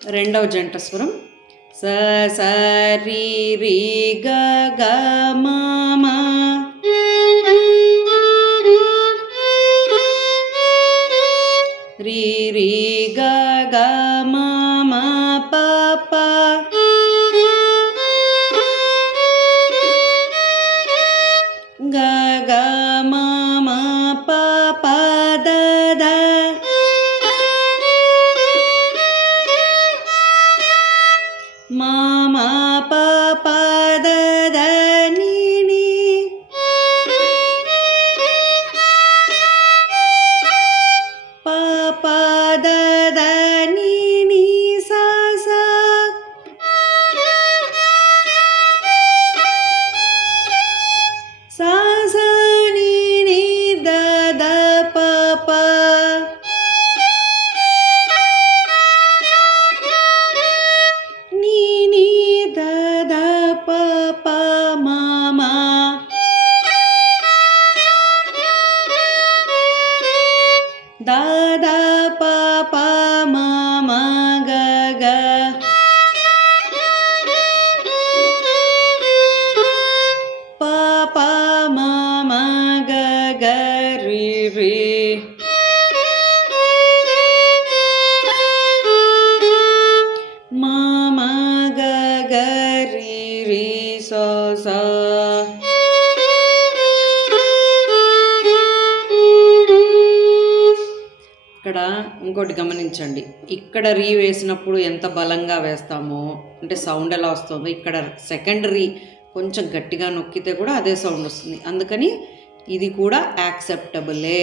రెండవ జంట స్వరం స స రి రి గ గ మ మ. రి రి గ గ మ మ ప ప. గ గ మ మ ప ప ద ద. మ మ ప ప ద ద ని ని. ప ప ద ద ని ని స స. స స ని ని ద ద ప ప. ని ని ద ద ప ప మ మ. ద ద ప ప మ మ గ గ. ప ప మ మ గ గ రి రి. మ మ గ గ రి రి స స. ఇక్కడ ఇంకోటి గమనించండి, ఇక్కడ రీ వేసినప్పుడు ఎంత బలంగా వేస్తామో అంటే సౌండ్ ఎలా వస్తుందో, ఇక్కడ సెకండ్ రీ కొంచెం గట్టిగా నొక్కితే కూడా అదే సౌండ్ వస్తుంది. అందుకని ఇది కూడా యాక్సెప్టబులే.